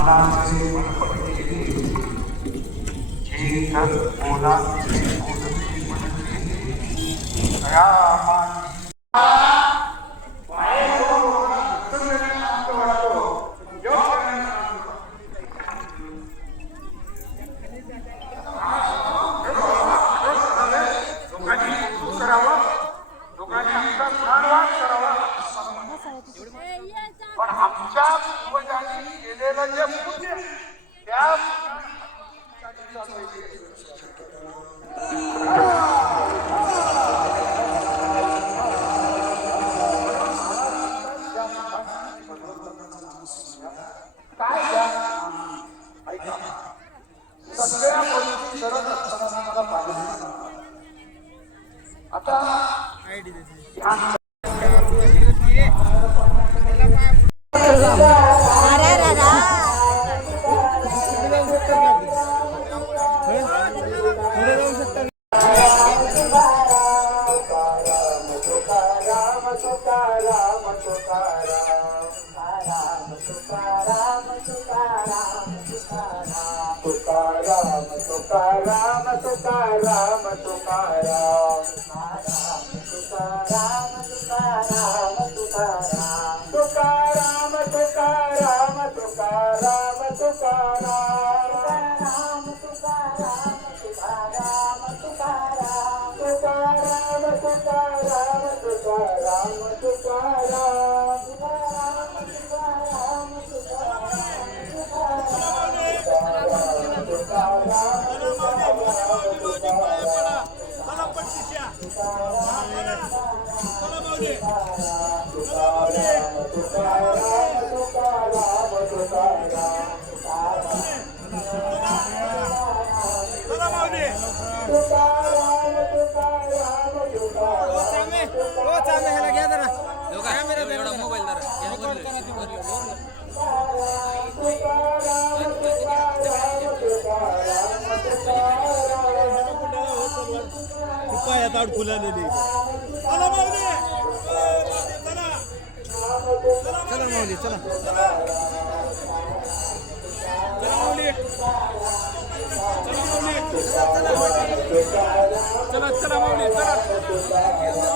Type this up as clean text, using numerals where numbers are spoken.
मनाचे मनपटले जे तर बोला रामा पण आमच्या पूर्वजांनी केलेलं जे पुण्य त्या काय ऐका सगळ्या गोष्टी करत असताना मला पाहिजे आता फुलालेली चला माऊली चला चला माऊली चला